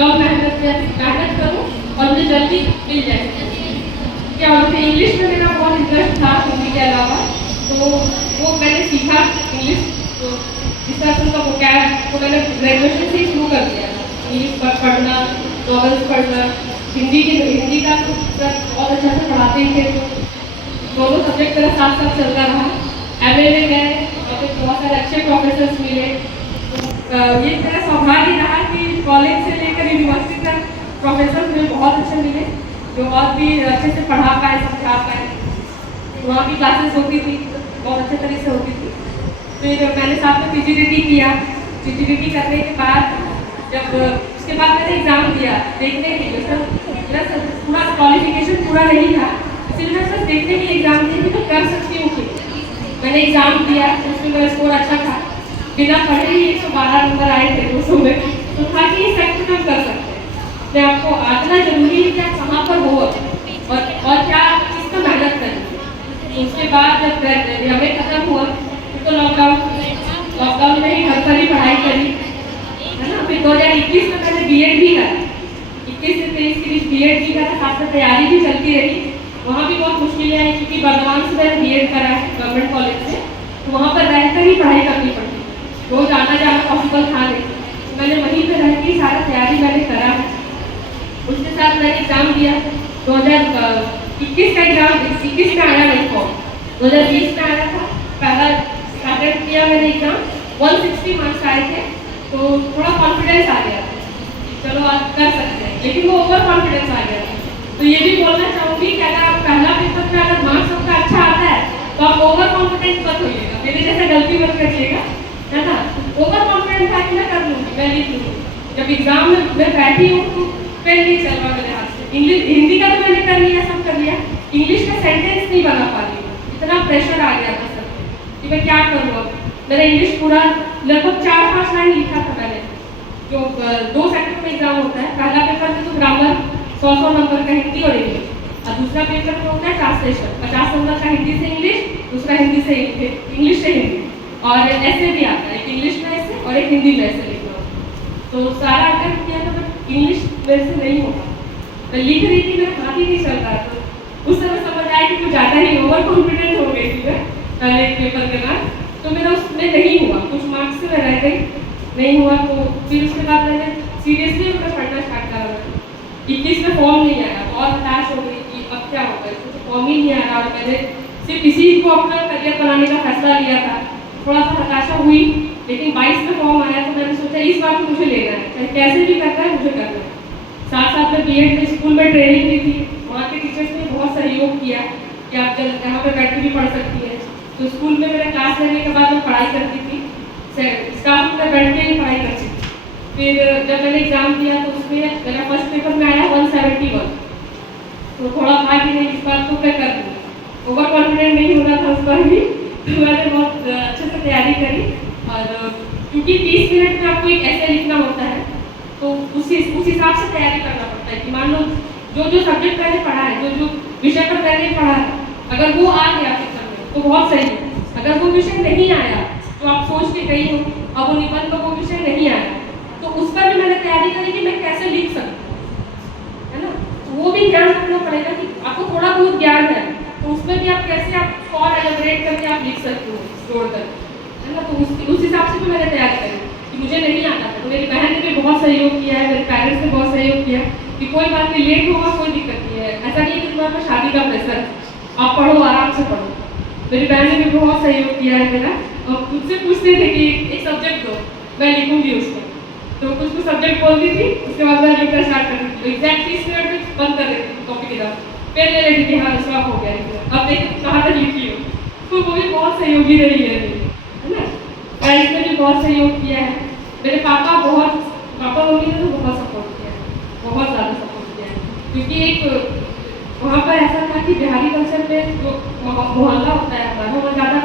कम मेहनत करूँ और मुझे जल्दी मिल जाए। क्या बोलते हैं, इंग्लिश में मेरा बहुत इंटरेस्ट था हिंदी के अलावा, तो वो मैंने सीखा इंग्लिश। तो जिस तरह से उनका वोकैब तो मैंने ग्रेजुएशन से ही शुरू कर दिया इंग्लिश पढ़ना, नॉवेल्स पढ़ना। हिंदी का तो सर बहुत अच्छा से पढ़ाते ही थे, तो दोनों सब्जेक्ट मेरा साथ साथ चलता रहा। एमए में गए और फिर बहुत सारे अच्छे प्रोफेसर्स मिले। तो ये मेरा सौभाग्य रहा कि कॉलेज से लेकर यूनिवर्सिटी तक प्रोफेसर मुझे बहुत अच्छे मिले, जो और भी अच्छे से पढ़ा पाए, समझा पाए। वहाँ की क्लासेस होती थी, बहुत अच्छे तरीके से होती थी। फिर मैंने साथ में पीजीडीटी किया। पीजीडीटी करने के बाद जब उसके बाद मैंने एग्ज़ाम दिया, देखने के लिए मेरा पूरा क्वालिफिकेशन पूरा नहीं था, इसलिए मैं सिर्फ देखने के लिए एग्ज़ाम दिया कि मैं कर सकती हूँ कि मैंने एग्ज़ाम दिया, उसमें मेरा स्कोर अच्छा था। बिना पढ़े ही 112 नंबर आए थे 200 में, तो था कि इस सेक्टर में हम कर सकते हैं। मैं आपको आतना जरूरी है कि आप कहाँ पर हो और क्या किस पर मेहनत करें। उसके बाद जब हमें खत्म हुआ तो लॉकडाउन में ही घर पर ही पढ़ाई करी, है ना। फिर 2021 में मैंने बीएड भी करा, 21 से 23 के बीच बीएड भी करा, साथ में तैयारी भी चलती रही। वहाँ भी बहुत मुश्किलें आई क्योंकि बर्दवान से मैंने बीएड करा है गवर्नमेंट कॉलेज से, तो वहाँ पर रहकर ही पढ़ाई करनी पड़ती, रोज आना जाना पॉसिबल था नहीं। तो मैंने वहीं पर रह के सारा तैयारी मैंने करा है। उसके साथ मैंने एग्ज़ाम दिया 2021 का एग्ज़ाम, 21 में आया नहीं फॉर्म, 2020 में आया था। पहला अटेम्प्ट किया मैंने एग्ज़ाम, 160 मार्क्स आए थे, तो थोड़ा कॉन्फिडेंस आ गया था, चलो आप कर सकते हैं, लेकिन वो ओवर कॉन्फिडेंस आ गया था। तो ये भी बोलना चाहूँगी कि अगर आप पहला पेपर में अगर मार्क्स आपका अच्छा आता है तो आप ओवर कॉन्फिडेंस मत होइएगा, मेरे जैसे गलती मत करिएगा, है ना। ओवर कॉन्फिडेंस था कि मैं कर लूँगी, मैं लिख लूँगी। जब एग्ज़ाम में मैं बैठी हूँ तो पेन नहीं चल रहा मेरे हाथ से। हिंदी का तो मैंने कर लिया, सब कर लिया, इंग्लिश का सेंटेंस नहीं बना पा रही हूँ, इतना प्रेशर आ गया था सर कि मैं क्या करूँ। अब मेरा इंग्लिश पूरा लगभग 4-5 लाइन लिखा था मैंने। जो 2 सेक्टर में एग्जाम होता है, पहला पेपर में तो ग्रामर 100 नंबर का हिंदी और इंग्लिश, और दूसरा पेपर में होता है ट्रांसलेशन 50 नंबर का हिंदी से इंग्लिश, दूसरा हिंदी से इंग्लिश से हिंदी, और ऐसे भी आता है, एक इंग्लिश में ऐसे और एक हिंदी में ऐसे लिखना होता। तो सारा अटेम्प्ट किया था, बट इंग्लिश मेरे से नहीं होगा, मैं लिख रही थी, मेरा हाथ ही नहीं चल रहा था। उस समय समझ आया कि कुछ ज़्यादा ही ओवर कॉन्फिडेंट हो गई थी मैं पहले पेपर के बाद, तो मेरा उसमें नहीं हुआ, कुछ मार्क्स से मैं रह गई, नहीं हुआ। तो फिर उसके बाद मैंने सीरियसली मैं पढ़ना स्टार्ट करा। 21 में फॉर्म नहीं आया, बहुत हताश हो गई कि अब क्या होगा, इसमें तो फॉर्म ही नहीं आ रहा, और मैंने सिर्फ इसी को अपना करियर बनाने का फैसला लिया था। थोड़ा सा हताशा हुई, लेकिन 22 में फॉर्म आया तो मैंने सोचा इस बार तो मुझे लेना है, चाहे कैसे भी करना है मुझे करना है। साथ साथ में बीएड में स्कूल में ट्रेनिंग दी थी, वहाँ के टीचर्स ने बहुत सहयोग किया कि आप यहाँ पर बैठ के भी पढ़ सकती हैं। तो स्कूल में मेरा क्लास लेने के बाद मैं पढ़ाई करती थी, स्टाफ में बैठ के ही पढ़ाई करती थी। फिर जब मैंने एग्ज़ाम दिया तो उसमें मेरा फर्स्ट पेपर में आया 171, तो थोड़ा था कि नहीं इस बार तो मैं कर दूँ। ओवर कॉन्फिडेंट नहीं हो रहा था उस बार भी, तो मैंने बहुत अच्छे से तैयारी करी। और क्योंकि 30 मिनट में आपको एक ऐसे लिखना होता है, तो उस हिसाब से तैयारी करना पड़ता है कि मान लो जो सब्जेक्ट मैंने पढ़ा है, जो विषय पर मैंने पढ़ा है, अगर वो आ गया पेपर में तो बहुत सही है। अगर वो विषय नहीं आया जो आप सोच के गई हो, अब वो निबंध में वो विषय नहीं आया, तो उस पर भी मैंने तैयारी करी कि मैं कैसे लिख सकती हूँ, है ना। तो वो भी ध्यान रखना पड़ेगा कि आपको थोड़ा बहुत ज्ञान है, तो उसमें भी आप कैसे आप और एलेबरेट करके आप लिख सकते हो जोड़कर, है ना। तो उस हिसाब से भी मैंने तैयारी करी कि मुझे नहीं आता था। तो मेरी बहन ने भी बहुत सहयोग किया है, मेरे पेरेंट्स ने बहुत सहयोग किया कि कोई बात नहीं, लेट होगा कोई दिक्कत नहीं है, ऐसा नहीं है कि तुम्हारे शादी का प्रेशर, आप पढ़ो, आराम से पढ़ो। मेरी बहन ने भी बहुत सहयोग किया है मेरा, और मुझसे पूछते थे कि एक सब्जेक्ट दो, मैं लिखूंगी उसको, तो कुछ सब्जेक्ट बोलती थी, उसके बाद मैं लिखना स्टार्ट कर देती थी। एग्जैक्ट 30 मिनट में बंद कर देती थी कॉपी की तरफ, पेन ले लेती थी, हाँ स्टॉप हो गया, अब देखिए कहाँ तक लिखी हो। तो वो भी बहुत सहयोगी रही है ना। पेरेंट्स ने भी बहुत सहयोग किया है, मेरे पापा मम्मी ने तो बहुत सपोर्ट किया है, बहुत ज़्यादा सपोर्ट किया है। क्योंकि एक वहाँ पर ऐसा था कि बिहारी कल्चर में जो मोहल्ला होता है हमारा, वो ज़्यादा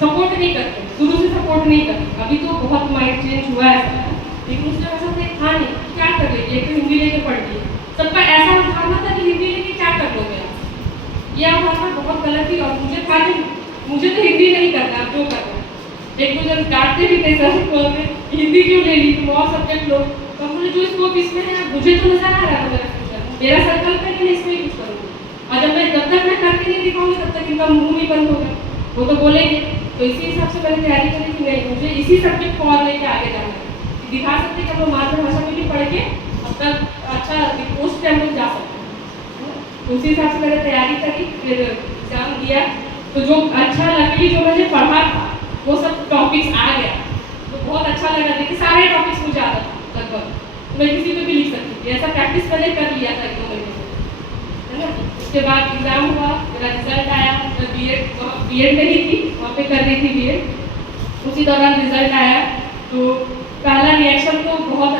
सपोर्ट नहीं करते, शुरू से सपोर्ट नहीं करते। अभी तो बहुत माइंड चेंज हुआ है, लेकिन उस समय ऐसा था नहीं, क्या कर लेगी, एक तो हिंदी लेके पढ़ ली, सबका ऐसा धारणा था कि हिंदी लेके क्या कर लोगे आप, यह भाषा बहुत गलत थी। और मुझे था कि मुझे तो हिंदी नहीं करना, आप जो करना। एक दो जन डांटते भी थे, सर बोलते हिंदी क्यों ले ली तुम, और सब्जेक्ट लो, तो मुझे जो इसको स्कोप इसमें है, मुझे तो नजर आ रहा है मेरा संकल्प है कि मैं इसमें कुछ करूँगी। और जब तक मैं करके नहीं दिखाऊंगी तब तक इनका मुंह नहीं बंद होगा, वो तो बोलेंगे। तो इसी हिसाब से मैंने तैयारी करी कि नहीं, मुझे इसी सब्जेक्ट को और लेके आगे जाना है, दिखा सकते कि हम लोग मातृभाषा में भी पढ़ के अब तक अच्छा पोस्ट पे हम लोग जा सकते हैं। तो उसी हिसाब से मैंने तैयारी करी, फिर एग्जाम दिया। तो जो अच्छा लगी, जो मैंने पढ़ा था वो सब टॉपिक्स आ गया, तो बहुत अच्छा लगा। देखिए सारे टॉपिक्स मुझे आता था लगभग, मैं किसी पे भी लिख सकती थी, ऐसा प्रैक्टिस मैंने कर लिया था 1-2 महीने से, है ना। उसके बाद एग्ज़ाम हुआ, मेरा रिजल्ट आया, मैं बीएड में ही थी, वहाँ पे कर रही थी बीएड। उसी दौरान रिजल्ट आया, तो पहला रिएक्शन तो बहुत,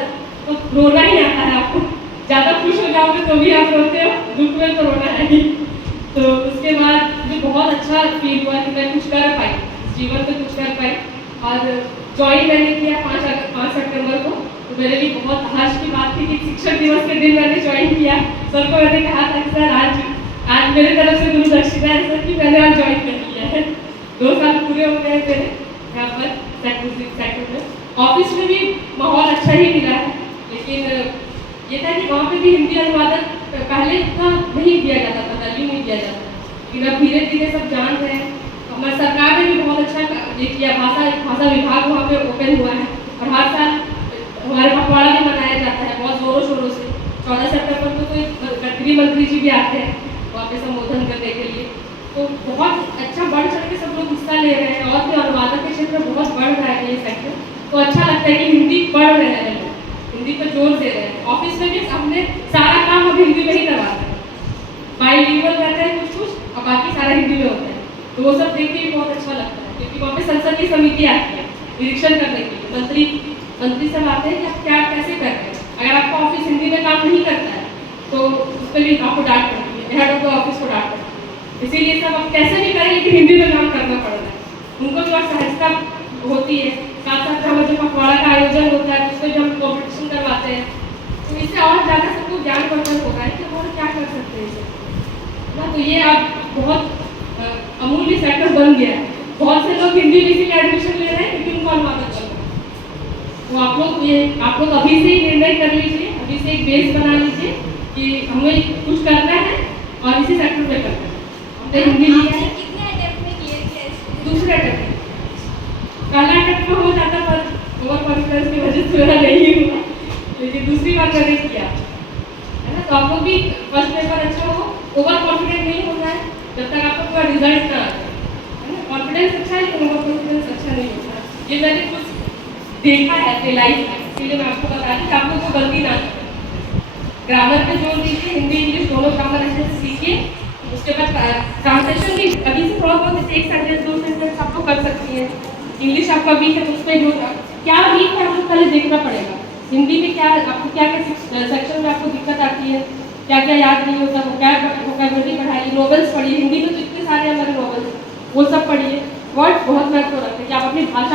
तो रोना ही आता है आपको, ज़्यादा खुश हो जाओगे तो भी आप रोते हो, दुख में तो रोना है ही। तो उसके बाद मुझे बहुत अच्छा फील हुआ कि मैं कुछ कर पाई, जीवन में कुछ कर पाई। और ज्वाइन मैंने किया 5 सितंबर को। तो मेरे लिए बहुत हर्ष की बात थी कि शिक्षक दिवस के दिन मैंने ज्वाइन किया। सर को मैंने कहा था कि सर आज मेरे तरफ से गुरु दक्षिणा है सर कि मैंने आज ज्वाइन कर लिया है। 2 साल पूरे हो गए मेरे यहाँ पर सेक्टर में। ऑफिस में भी माहौल अच्छा ही मिला है, लेकिन ये था कि वहाँ पे भी हिंदी अनुवादक पहले इतना नहीं दिया जाता था, वैल्यू नहीं दिया जाता, लेकिन अब धीरे धीरे सब जान रहे हैं। हमारी सरकार ने भी बहुत अच्छा ये किया, भाषा विभाग वहाँ पे ओपन हुआ है, और हर साल हमारे पखवाड़ा भी मनाया जाता है बहुत ज़ोरों शोरों से। 14 सितंबर को तो गृह मंत्री जी भी आते हैं वहाँ पे संबोधन करने के लिए। तो बहुत अच्छा बढ़ चढ़ के सब लोग हिस्सा ले रहे हैं, और भी अनुवादक के क्षेत्र में बहुत बढ़ रहा है ये सेक्टर। तो अच्छा लगता है कि हिंदी पढ़ रहे हैं लोग, हिंदी पर जोर दे रहे हैं। ऑफिस में भी हमने सारा काम अब हिंदी में ही करवाते हैं, बाइलिंगुअल रहता है कुछ और बाकी सारा हिंदी में होता है। तो वो सब देख के भी बहुत अच्छा लगता है, क्योंकि वहाँ पे संसद की समिति आती है निरीक्षण करने के लिए, मंत्री सब आते हैं कि आप क्या कैसे कर रहे हैं। अगर आपका ऑफिस हिंदी में काम नहीं करता है तो उस पर भी आपको डांट पड़ती है, हेड ऑफ द ऑफिस को डांट पड़ती है। इसीलिए सब आप कैसे भी करें लेकिन हिंदी में काम करना पड़ रहा है। उनको भी और सहजता होती है। साथ साथ हमारे जो पखवाड़ा का आयोजन होता है उसमें जो हम कॉम्पिटिशन करवाते हैं, तो इससे और ज़्यादा सबको ज्ञानवर्धन होगा है कि हम और क्या कर सकते हैं इसे ना। तो ये अब बहुत अमूल्य सेक्टर बन गया है। बहुत से लोग हिंदी में इसीलिए एडमिशन ले रहे हैं क्योंकि उनको अनुवादक बनना है। तो आप लोग अभी से ही निर्णय कर लीजिए, अभी से एक बेस बना लीजिए कि हमें कुछ करना है और इसी सेक्टर में करना है। हमने हिंदी लिया है, कितने अटेम्प्ट में किए थे? दूसरे अटेम्प्ट, पहला अटेम्प्ट में हो जाता पर ओवर कॉन्फिडेंस की वजह से मेरा नहीं हुआ, लेकिन दूसरी बार मैंने किया है ना। तो आप लोग भी फर्स्ट पेपर अच्छा हो, ओवर कॉन्फिडेंट नहीं होना है जब तक आपका पूरा रिजल्ट ना आए, है ना। कॉन्फिडेंस अच्छा है लेकिन ओवर कॉन्फिडेंस अच्छा नहीं होता। ये मैंने कुछ देखा है अपने लाइफ में, इसलिए मैं आपको बता रही कि आप लोग को गलती ना करें। ग्रामर पे जोर दीजिए, हिंदी इंग्लिश दोनों ग्रामर अच्छे से सीखिए। उसके बाद ट्रांसलेशन भी अभी से थोड़ा बहुत, एक सेंटेंस 2 सेंटेंस आप लोग कर सकती हैं। इंग्लिश आपका वीक है तो उस पर जो क्या वीक है आपको पहले देखना पड़ेगा। हिंदी में क्या आपको क्या सेक्शन में आपको दिक्कत आती है, क्या क्या याद नहीं होता, वोकैबुलरी पढ़ाइए, नॉवेल्स पढ़िए। हिंदी में तो इतने सारे हमारे नॉवेल्स, वो सब पढ़िए।